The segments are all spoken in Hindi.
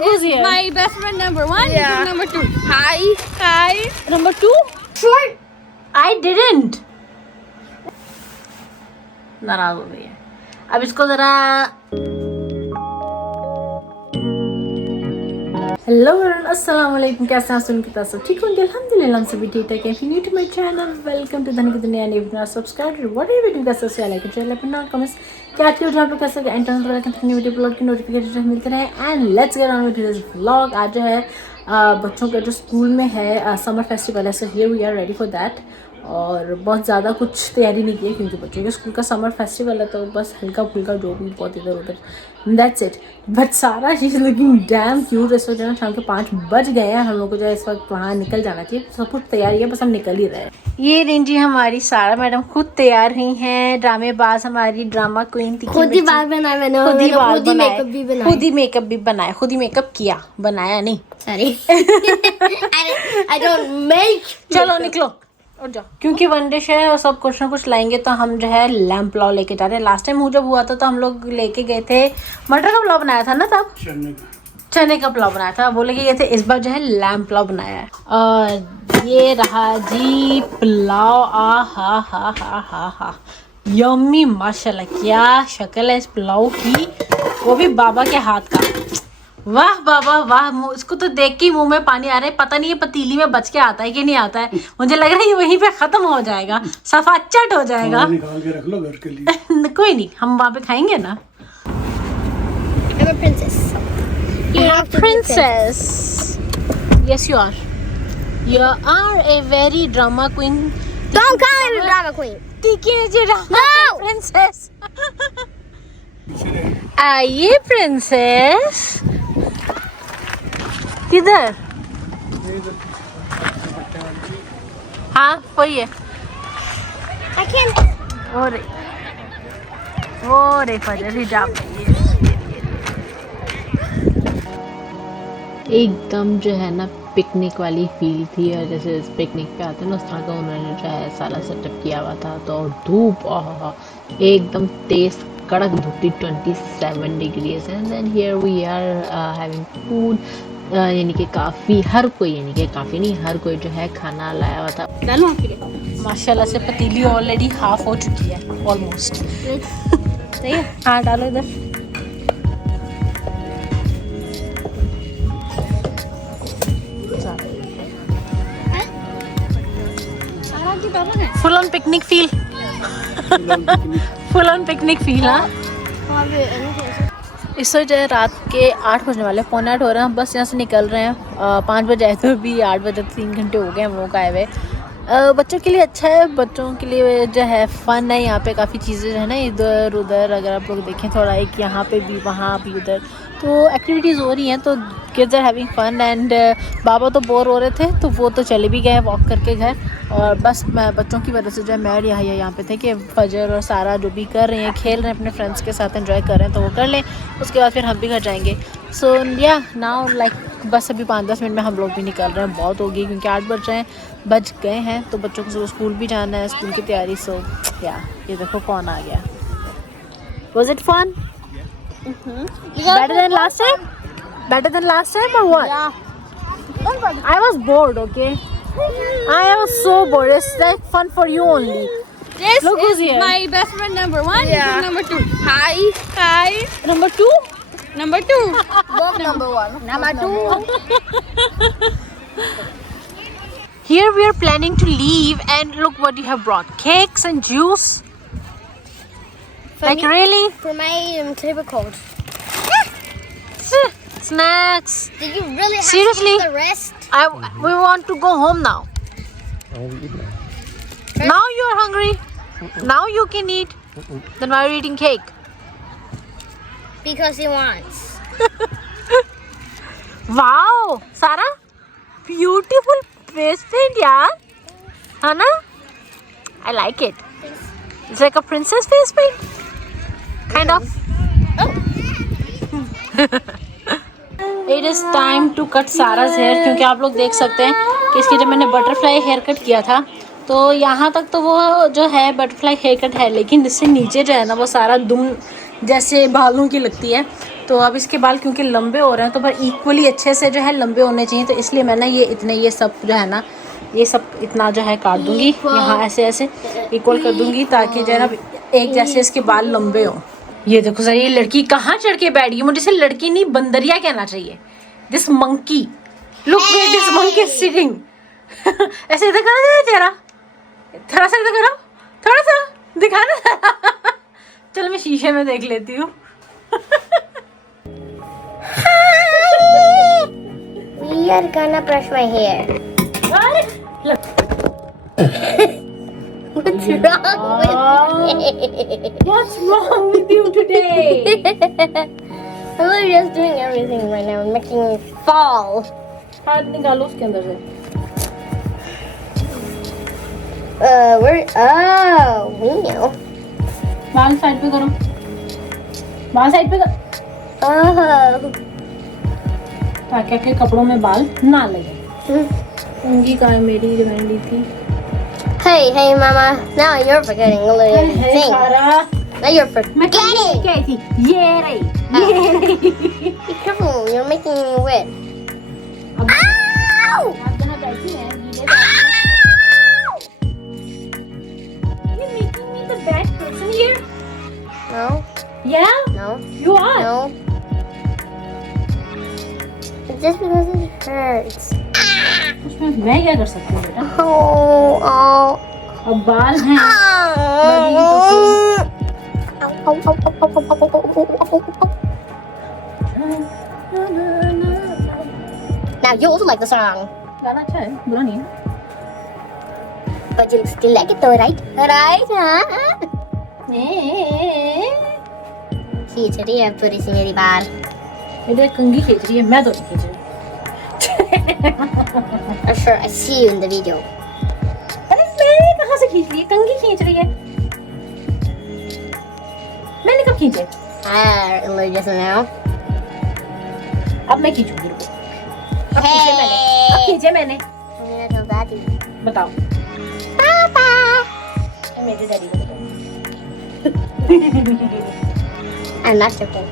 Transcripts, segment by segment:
Look who's here. My best friend number 1. Yeah. This is number 2. Hi. Number 2. Short. I didn't. नाराज हो गई है. अब इसको जरा. हेलो अस्सलाम वालेकुम, कैसे हैं सुन के सब ठीक होंगे? अल्हम्दुलिल्लाह हम सभी ठीक ठाक हैं. If you new to my channel, welcome to Dhanik Duniya. And if not subscribe, what are you doing? कैसे हो? लाइक चैनल पे ना कमेंट्स क्या क्यों आप लोग कैसे इंटरनेट वाला कंटिन्यू वीडियो अपलोड की नोटिफिकेशन मिलते रहे. And let's get on with this vlog. आज जो है बच्चों का जो स्कूल में है समर फेस्टिवल है, so here we are ready for that. और बहुत ज़्यादा कुछ तैयारी नहीं की है क्योंकि बच्चों के स्कूल का समर फेस्टिवल है, तो बस हल्का फुल्का जो भी बहुत इधर उधर, दैट्स इट. बट सारा she is looking dam cute. इस वक्त जो है शाम के 5 बज गए हैं. हम लोग को जो है इस वक्त वहाँ निकल जाना चाहिए. सब कुछ तैयारी है, बस हम निकल ही रहे हैं. ये रेंजी हमारी सारा मैडम खुद तैयार हुई हैं. ड्रामेबाज हमारी ड्रामा क्वीन थी. खुद ही बाल बनाया मैंने, खुद ही मेकअप भी बनाया. खुद ही मेकअप भी बनाया, खुद ही मेकअप किया, बनाया नहीं. सॉरी. I don't make. चलो निकलो और जाओ, क्योंकि वन डिश है और सब कुछ ना कुछ लाएंगे. तो हम जो है लैम्प पुलाव लेके जा रहे हैं. लास्ट टाइम जब हुआ था तो हम लोग लेके गए थे मटर का पुलाव बनाया था ना, तब चने का पुलाव बनाया था, वो लेके गए थे. इस बार जो है लैम्प पुलाव बनाया है. और ये रहा जी पुलाव. आ हा हा हा हा हा, यम्मी माशाल्लाह. क्या शक्ल है इस पुलाव की, वो भी बाबा के हाथ का. वाह बाबा वाह. इसको तो देख के ही मुंह में पानी आ रहा है. पता नहीं ये पतीली में बच के आता है कि नहीं आता है. मुझे लग रहा है ये वहीं पे खत्म हो जाएगा, सफा चट हो जाएगा. निकाल के रख लो घर के लिए. कोई नहीं, हम वहाँ पे खाएंगे ना. I'm a princess. You have to be Princess. Yes you are. You are a very drama queen. Don't call me drama queen. No. Princess. आइए प्रिंसेस. किधर? हाँ वही है. I can't. वो रे फजर हिजाब. एकदम जो है ना पिकनिक वाली फील थी. और जैसे पिकनिक पे आते हैं ना, उस तरह का उन्होंने जो है सारा सेटअप किया हुआ था. तो धूप एकदम तेज कड़क धूप थी, 27 degrees. And then here we are having food. यानी कि काफ़ी हर कोई, यानी कि काफ़ी नहीं, हर कोई जो है खाना लाया हुआ था. माशाल्लाह से पतीली ऑलरेडी हाफ हो चुकी है ऑलमोस्ट. सही है. हाँ डालो इधर. Full on picnic feel. Full on picnic feel. हाँ इस वक्त जो है रात के 8 बजने वाले, 7:45 हो रहे हैं. बस यहाँ से निकल रहे हैं. 5 बजे आए तो भी 8 बजे 3 घंटे हो गए हम लोग आए हुए. बच्चों के लिए अच्छा है, बच्चों के लिए जो है फ़न है. यहाँ पे काफ़ी चीज़ें है ना इधर उधर. अगर आप लोग देखें थोड़ा, एक यहाँ पे भी वहाँ भी उधर, तो एक्टिविटीज़ हो रही हैं. तो kids are having fun. And बाबा तो बोर हो रहे थे तो वो तो चले भी गए वॉक करके घर. और बस मैं बच्चों की वजह से जो है मैं और यहाँ पे थे कि फजर और सारा जो भी कर रहे हैं, खेल रहे हैं अपने फ्रेंड्स के साथ, एंजॉय कर रहे हैं, तो वो कर लें. उसके बाद फिर हम भी घर जाएंगे. सो या नाउ लाइक बस अभी 5-10 मिनट में हम लोग भी निकल रहे हैं. बहुत होगी क्योंकि 8 बज गए हैं. तो बच्चों को सुबह स्कूल भी जाना है, स्कूल की तैयारी. सो या ये देखो कौन आ गया. Was it fun? Better than last time? Better than last time or what? Yeah. I was bored, okay? I was so bored. It's like fun for you only. This Look who's is here. my best friend number 1. Yeah. This is number 2. Hi. Number 2? Number 2. Both number 1. Number 2. Here we are planning to leave, and look what you have brought. Cakes and juice. Like really? For my table cold. Snacks. Did you really have Seriously? to eat the rest? We want to go home now. Now you are hungry. Now you can eat. Then why are you eating cake? Because he wants. Wow, Sara, beautiful face paint, yaar. है ना? I like it. It's like a princess face paint. Kind of. It is time to cut Sara's hair. क्योंकि आप लोग देख सकते हैं कि इसकी जब मैंने बटरफ्लाई हेयर कट किया था तो यहाँ तक तो वो जो है बटरफ्लाई हेयर कट है, लेकिन इससे नीचे जो है ना वो सारा दुम जैसे बालों की लगती है. तो अब इसके बाल क्योंकि लंबे हो रहे हैं तो पर इक्वली अच्छे से जो है लंबे होने चाहिए, तो इसलिए मैं ना ये सब जो है ना ये सब इतना जो है काट दूंगी, यहाँ ऐसे ऐसे इक्वल कर दूंगी ताकि जो है ना एक जैसे इसके बाल लंबे हो। ये देखो सर, ये लड़की कहाँ चढ़ के बैठ गई, मुझे से लड़की नहीं बंदरिया कहना चाहिए। This monkey, look where this monkey is sitting. ऐसे इधर करो चेहरा, थोड़ा सा इधर करो, थोड़ा सा दिखाना। चलो मैं शीशे में देख लेती हूँ। We are gonna brush my hair. What's wrong with me? What's wrong with you today? I'm literally just doing everything right now, making me fall. हाथ निकालो उसके अंदर से। Where? Oh, we know. बाल साइड पे करो, बाल साइड पे करो Oh. ताकि आपके कपड़ों में बाल ना लगे। उंगली का मेरी जो मैंने ली थी। Hey, Mama. Now you're forgetting literally everything. सारा Now you're forgetting. क्या थी? ये रही। Be careful, you're making me wet. Ow! आप जहाँ बैठी हैं, गीले You're making me the bad person here. No, Yeah, no, you are. no. It's just because it hurts. उसमें मैं क्या कर सकती हूँ बेटा? Oh. अब बाल हैं। Now you also like the song, गाना अच्छा है, बुरा नहीं है। but you still like it though, right? Right, huh? खींच रही है पूरी सी मेरी बाल। मेरे कंघी खींच रही है, मैं तो नहीं खींच रही। I'm sure I see you in the video. अरे मैंने कहाँ से खींच ली? कंघी खींच रही है। मैंने कब खींचे? Just now. अब मैं खींचूंगी, रुको। अब खींचे मैंने। मेरा तो दादी। बताओ। पापा। मेरे डैडी को बताओ। I'm not joking.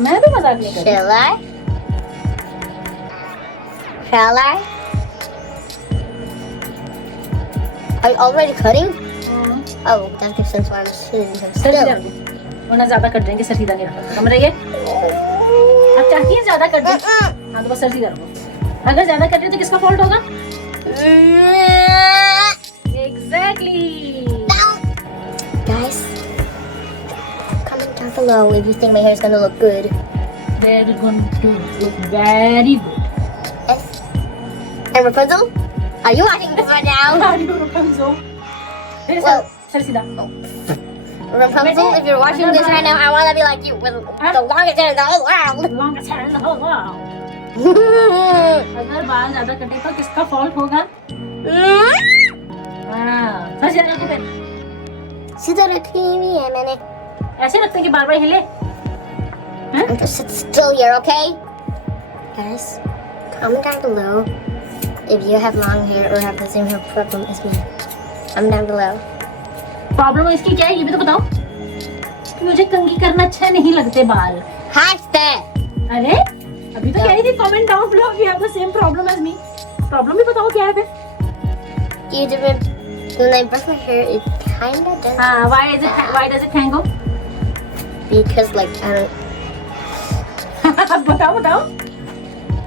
मैं भी मजाक नहीं कर रही। Shall I? Shall I? Are you already cutting? Oh, that gives sense why I'm sitting here sir सीधा still. रखो, वरना ज्यादा कट जाएंगे। सर सीधा नहीं रखो, कम रहिए। आप चाहती हैं ज्यादा कट जाए? हाँ तो बस सर सीधा रखो। अगर ज्यादा कट रहे तो किसका फॉल्ट होगा? Exactly. Guys, comment down below if you think my hair is gonna look good. They're going to look very good. Yes. And Rapunzel, are you watching this right now? Rapunzel. Well, sir सीधा। Rapunzel, if you're watching this right now, I wanna be like you with the longest hair in the whole world. Longest hair in the whole world. अगर बाल ज्यादा कटे तो किसका फॉल्ट होगा? हाँ, सर सीधा रखो फिर। सीधा रखी हुई है मैंने। ऐसे रखते हैं कि बार बार हिले। I'm just sit still here, okay? Guys, comment down below if you have long hair or have the same hair problem as me. Comment down below. Problem इसकी क्या है ये भी तो बताओ। कि मुझे कंघी करना अच्छे नहीं लगते बाल। Hashtag. अरे अभी तो कह रही थी comment down below if you have the same problem as me. Problem भी बताओ क्या है फिर? When I brush my hair, it kinda does. हाँ, why does it tangle? Because like I don't. बताओ।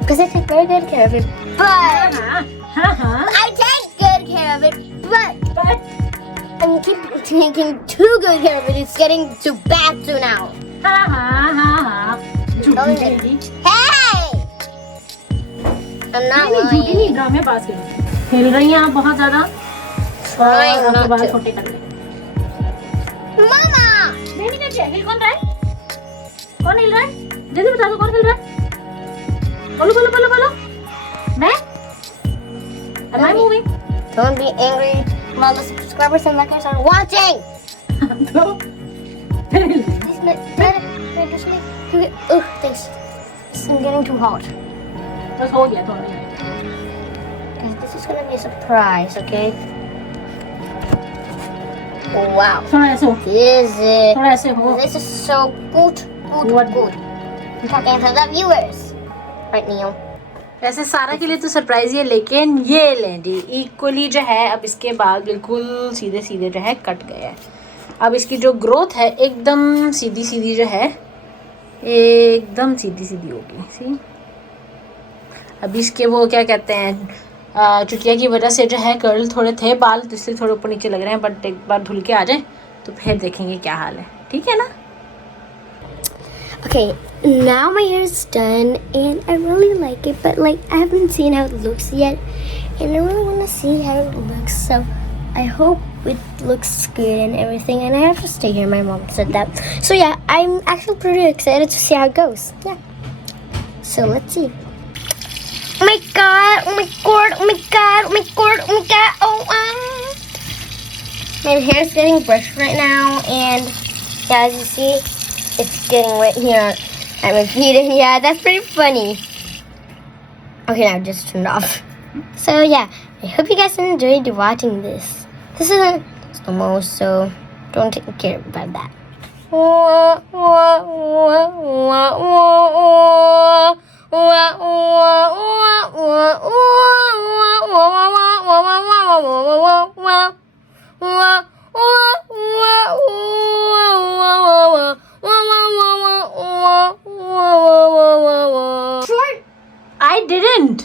Because I take very good care of it. But हाँ। I take good care of it. But I'm keep taking too good care of it. It's getting too bad too now. हाँ। झूठी कहेगी। Hey! I'm not नहीं, झूठी lying. नहीं, ड्रामेबाज कहेगी। हिल रही हैं आप बहुत ज्यादा। Trying आपके not बाल to. छोटे कर ले। Mama! नहीं हिल कौन रहा है? कौन हिल रहा है? जल्दी बता दो कौन हिल रहा है? बोलो। मैं? Am I moving? Don't be angry. All the subscribers and likers are watching. तो फिर हिल रही है। Thanks. I'm getting too hot. बस हो गया थोड़ा। Guys, this is gonna be a surprise, okay? Wow. थोड़ा ऐसे हो। This थोड़ा ऐसे हो। is so good. Good, What? good. I'm talking to the viewers. Right, Neil? वैसे सारा के लिए तो सरप्राइज ही है, लेकिन ये लें जी इक्वली जो है अब इसके बाल बिल्कुल सीधे सीधे जो है कट गए हैं। अब इसकी जो ग्रोथ है एकदम सीधी सीधी जो है एकदम सीधी सीधी होगी। सी अब इसके वो क्या कहते हैं चुटिया की वजह से जो है कर्ल थोड़े थे बाल, तो इसलिए थोड़े ऊपर नीचे लग रहे हैं, बट एक बार धुल के आ जाए तो फिर देखेंगे क्या हाल है। ठीक है ना? Okay, now my hair is done and I really like it, but like I haven't seen how it looks yet and I really want to see how it looks, so I hope it looks good and everything, and I have to stay here, my mom said that. So yeah, I'm actually pretty excited to see how it goes. Yeah, so let's see. Oh my god, oh my god, oh my god, oh my god, oh my god, oh my hair is getting brushed right now, and yeah, as you see, it's getting wet here. I'm repeating. Yeah, that's pretty funny. Okay, now just turned off. So yeah, I hope you guys enjoyed watching this. This is a slow-mo, so don't care about that. I didn't.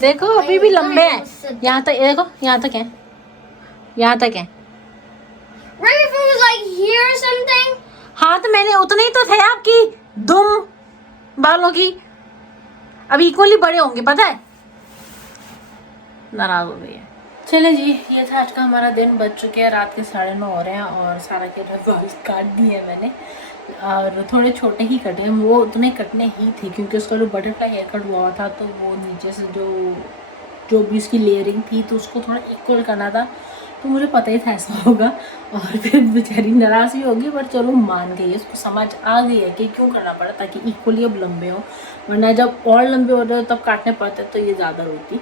देखो अभी भी लंबे हैं, यहाँ तक देखो, यहाँ तक है, यहाँ तक है। Right if it was like here or something. हाँ तो मैंने उतने ही तो थे आपकी दुम बालों की, अभी इक्वली बड़े होंगे, पता है। नाराज हो गई है। चले जी, ये था आज का हमारा दिन। बज चुके हैं रात के 9:30 हो रहे हैं और सारा के बाल काट दिए हैं मैंने, और थोड़े छोटे ही कटे हैं। वो तुम्हें कटने ही थी क्योंकि उसका जो बटरफ्लाई हेयर कट हुआ था, तो वो नीचे से जो भी उसकी लेयरिंग थी तो उसको थोड़ा इक्वल करना था, तो मुझे पता ही था ऐसा होगा। और फिर बेचारी नाराज़ भी होगी, पर चलो मान गई है, उसको समझ आ गई है कि क्यों करना पड़ा, ताकि इक्वली अब लंबे हो, वरना जब और लंबे हो जाए तब काटने पड़ते तो ये ज़्यादा होती।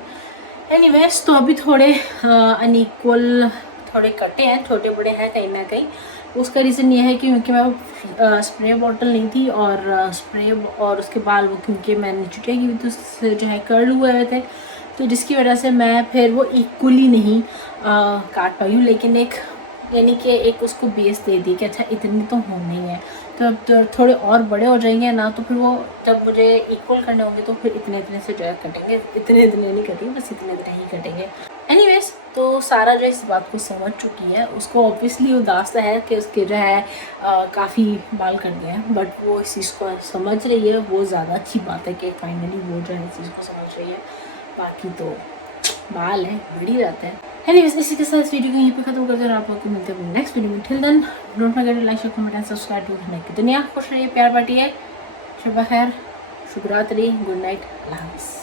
एनीवेज, तो अभी थोड़े अनइक्वल थोड़े कटे हैं, छोटे बड़े हैं कहीं ना कहीं। उसका रीज़न ये है कि क्योंकि मैं स्प्रे बॉटल नहीं थी, और स्प्रे और उसके बाद वो क्योंकि मैंने चुटिया की तो उससे जो है कर्ल हुए हुए थे, तो जिसकी वजह से मैं फिर वो इक्वली नहीं काट पाई हूँ। लेकिन एक यानी कि एक उसको बेस दे दी कि अच्छा इतनी तो होनी है, तो अब तो थोड़े और बड़े हो जाएंगे ना, तो फिर वो जब मुझे इक्वल करने होंगे तो फिर इतने इतने से जो है कटेंगे, इतने इतने नहीं कटेंगे, बस इतने इतने ही कटेंगे। एनीवेज, तो सारा जो इस बात को समझ चुकी है। उसको ऑब्वियसली उदास है कि उसके जो है काफ़ी बाल कट गए हैं, बट वो इस चीज़ को समझ रही है। वो ज़्यादा अच्छी बात है कि फाइनली वो जो है इस चीज़ को समझ रही है। बाकी तो बाल हैं, बढ़ी जाते हैं। एनीवेज, इसी के साथ इस वीडियो को यहीं पे खत्म करते हैं और आप लोग को मिलते हैं नेक्स्ट वीडियो में। Till then don't forget to like, share, comment and subscribe to Dhanak की दुनिया। खुश रहिए, प्यार बांटिए, शुभ खैर, शुभ रात्रि, गुड नाइट, अल्लाह हाफ़िज़।